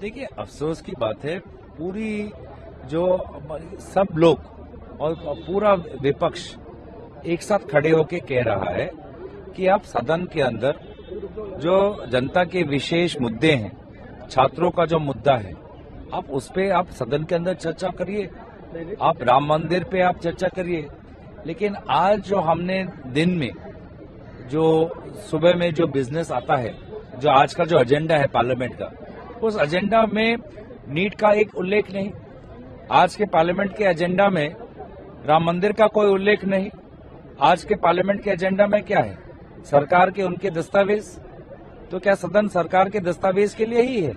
देखिए, अफसोस की बात है, पूरी जो सब लोग और पूरा विपक्ष एक साथ खड़े होकर कह रहा है कि आप सदन के अंदर जो जनता के विशेष मुद्दे हैं, छात्रों का जो मुद्दा है, आप उस पे आप सदन के अंदर चर्चा करिए, आप राम मंदिर पे आप चर्चा करिए। लेकिन आज जो हमने दिन में जो सुबह में जो बिजनेस आता है, जो आज का जो एजेंडा है पार्लियामेंट का, उस एजेंडा में नीट का एक उल्लेख नहीं। आज के पार्लियामेंट के एजेंडा में राम मंदिर का कोई उल्लेख नहीं। आज के पार्लियामेंट के एजेंडा में क्या है? सरकार के उनके दस्तावेज। तो क्या सदन सरकार के दस्तावेज के लिए ही है?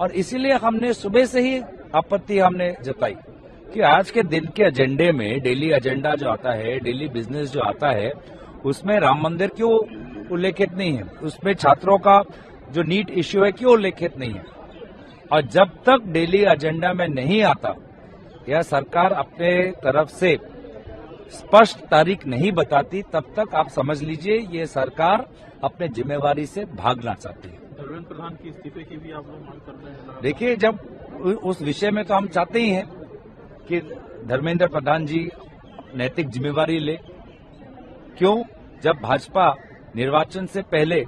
और इसीलिए हमने सुबह से ही आपत्ति हमने जताई कि आज के दिन के एजेंडे में, डेली एजेंडा जो आता है, डेली बिजनेस जो आता है, उसमें राम मंदिर क्यों उल्लेखित नहीं है? उसमें छात्रों का जो नीट इश्यू है क्यों उल्लेखित नहीं है? और जब तक डेली एजेंडा में नहीं आता या सरकार अपने तरफ से स्पष्ट तारीख नहीं बताती, तब तक आप समझ लीजिए ये सरकार अपने जिम्मेवारी से भागना चाहती है। धर्मेंद्र प्रधान की इस्तीफे की भी आप लोग मांग कर रहे हैं? देखिए, जब उस विषय में तो हम चाहते ही हैं कि धर्मेंद्र प्रधान जी नैतिक जिम्मेवारी ले। क्यों? जब भाजपा निर्वाचन से पहले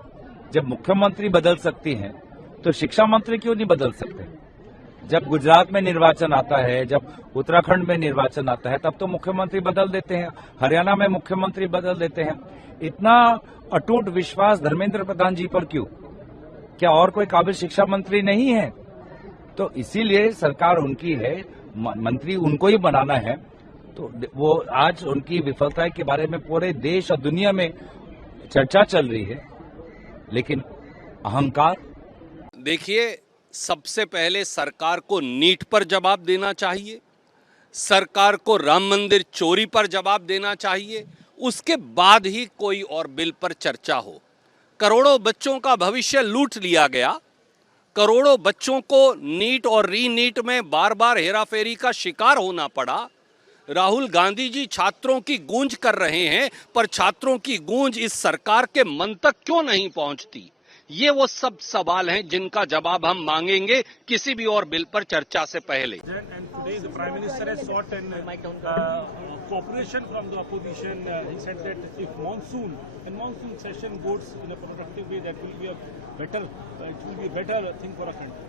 जब मुख्यमंत्री बदल सकती है, तो शिक्षा मंत्री क्यों नहीं बदल सकते? जब गुजरात में निर्वाचन आता है, जब उत्तराखंड में निर्वाचन आता है, तब तो मुख्यमंत्री बदल देते हैं, हरियाणा में मुख्यमंत्री बदल देते हैं। इतना अटूट विश्वास धर्मेंद्र प्रधान जी पर क्यों? क्या और कोई काबिल शिक्षा मंत्री नहीं है? तो इसीलिए सरकार उनकी है, मंत्री उनको ही बनाना है। तो वो आज उनकी विफलता के बारे में पूरे देश और दुनिया में चर्चा चल रही है, लेकिन अहंकार। देखिए, सबसे पहले सरकार को नीट पर जवाब देना चाहिए, सरकार को राम मंदिर चोरी पर जवाब देना चाहिए, उसके बाद ही कोई और बिल पर चर्चा हो। करोड़ों बच्चों का भविष्य लूट लिया गया, करोड़ों बच्चों को नीट और री नीट में बार बार हेराफेरी का शिकार होना पड़ा। राहुल गांधी जी छात्रों की गूंज कर रहे हैं, पर छात्रों की गूंज इस सरकार के मन तक क्यों नहीं पहुंचती? ये वो सब सवाल हैं जिनका जवाब हम मांगेंगे किसी भी और बिल पर चर्चा से पहले। Cooperation from the opposition. He said that if monsoon session goes in a productive way, that will be it will be a better thing for our country.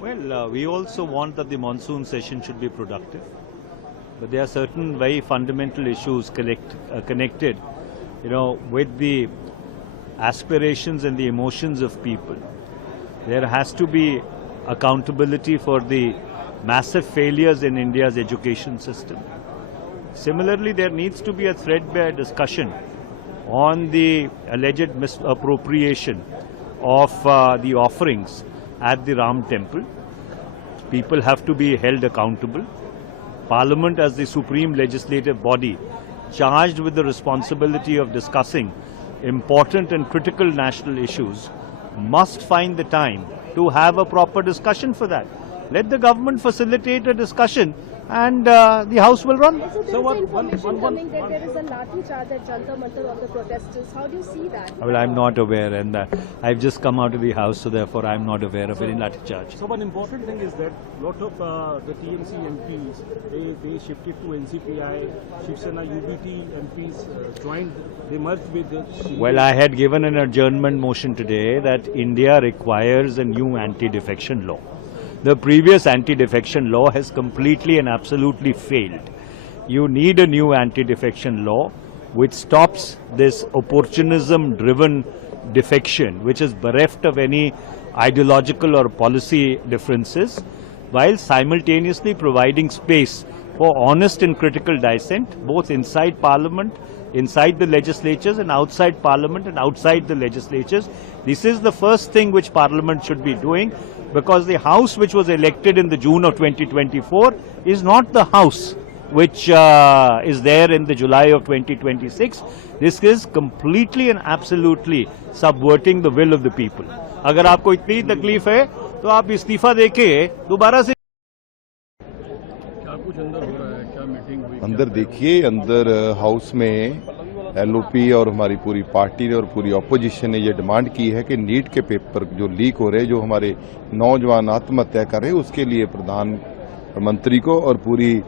Well, we also want that the monsoon session should be productive, but there are certain very fundamental issues connected, with the aspirations and the emotions of people. There has to be accountability for the massive failures in India's education system. Similarly, there needs to be a threadbare discussion on the alleged misappropriation of the offerings at the Ram Temple. People have to be held accountable. Parliament, as the supreme legislative body, charged with the responsibility of discussing important and critical national issues, must find the time to have a proper discussion for that. Let the government facilitate a discussion and the House will run. So what information coming that there is a lathi charge at Jantar Mantar of the protesters? How do you see that? Well, I'm not aware, and I've just come out of the House, so therefore I'm not aware of any lathi charge. So one important thing is that lot of the TMC MPs, they shifted to NCPI, Shiv Sena UBT MPs joined, they merged with the... Well, I had given an adjournment motion today that India requires a new anti-defection law. The previous anti-defection law has completely and absolutely failed. You need a new anti-defection law which stops this opportunism-driven defection, which is bereft of any ideological or policy differences, while simultaneously providing space for honest and critical dissent, both inside Parliament, inside the legislatures, and outside Parliament and outside the legislatures. This is the first thing which Parliament should be doing, because the House which was elected in the June of 2024 is not the House which is there in the July of 2026. This is completely and absolutely subverting the will of the people. अगर आपको इतनी तकलीफ है तो आप इस्तीफा देके दोबारा से क्या कुछ अंदर हो रहा है? क्या मीटिंग हुई? अंदर देखिए, अंदर हाउस में एलओपी और हमारी पूरी पार्टी ने और पूरी ऑपोजिशन ने ये डिमांड की है कि नीट के पेपर जो लीक हो रहे हैं, जो हमारे नौजवान आत्महत्या कर रहे हैं, उसके लिए प्रधानमंत्री को और पूरी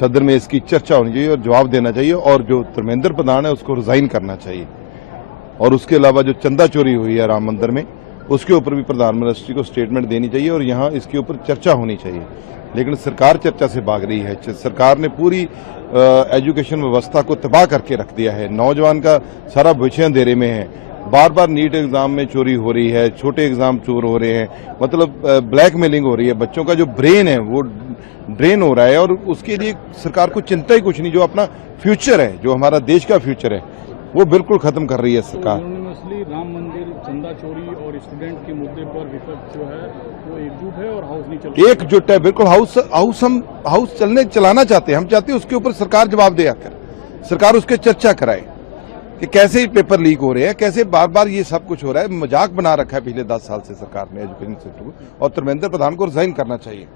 सदन में इसकी चर्चा होनी चाहिए और जवाब देना चाहिए, और जो धर्मेंद्र प्रधान है उसको रिजाइन करना चाहिए। और उसके अलावा जो चंदा चोरी हुई है राम मंदिर में, उसके ऊपर भी प्रधानमंत्री को स्टेटमेंट देनी चाहिए और यहाँ इसके ऊपर चर्चा होनी चाहिए। लेकिन सरकार चर्चा से भाग रही है। सरकार ने पूरी एजुकेशन व्यवस्था को तबाह करके रख दिया है। नौजवान का सारा भविष्य अंधेरे में है। बार बार नीट एग्जाम में चोरी हो रही है, छोटे एग्जाम चोर हो रहे हैं, मतलब ब्लैकमेलिंग हो रही है। बच्चों का जो ब्रेन है वो ड्रेन हो रहा है और उसके लिए सरकार को चिंता ही कुछ नहीं। जो अपना फ्यूचर है, जो हमारा देश का फ्यूचर है, वो बिल्कुल खत्म कर रही है सरकार। राम मंदिर, चंदा चोरी और स्टूडेंट के मुद्दे पर विपक्ष जो है वो एकजुट है और हाउस नहीं चल रहा। एकजुट है बिल्कुल। हम हाउस चलाना चाहते हैं। हम चाहते हैं उसके ऊपर सरकार जवाब दे आकर, सरकार उसके चर्चा कराए कि कैसे पेपर लीक हो रहे हैं, कैसे बार बार ये सब कुछ हो रहा है। मजाक बना रखा है पिछले 10 साल से सरकार ने एजुकेशन सेक्टर को, और धर्मेंद्र प्रधान को रिजाइन करना चाहिए।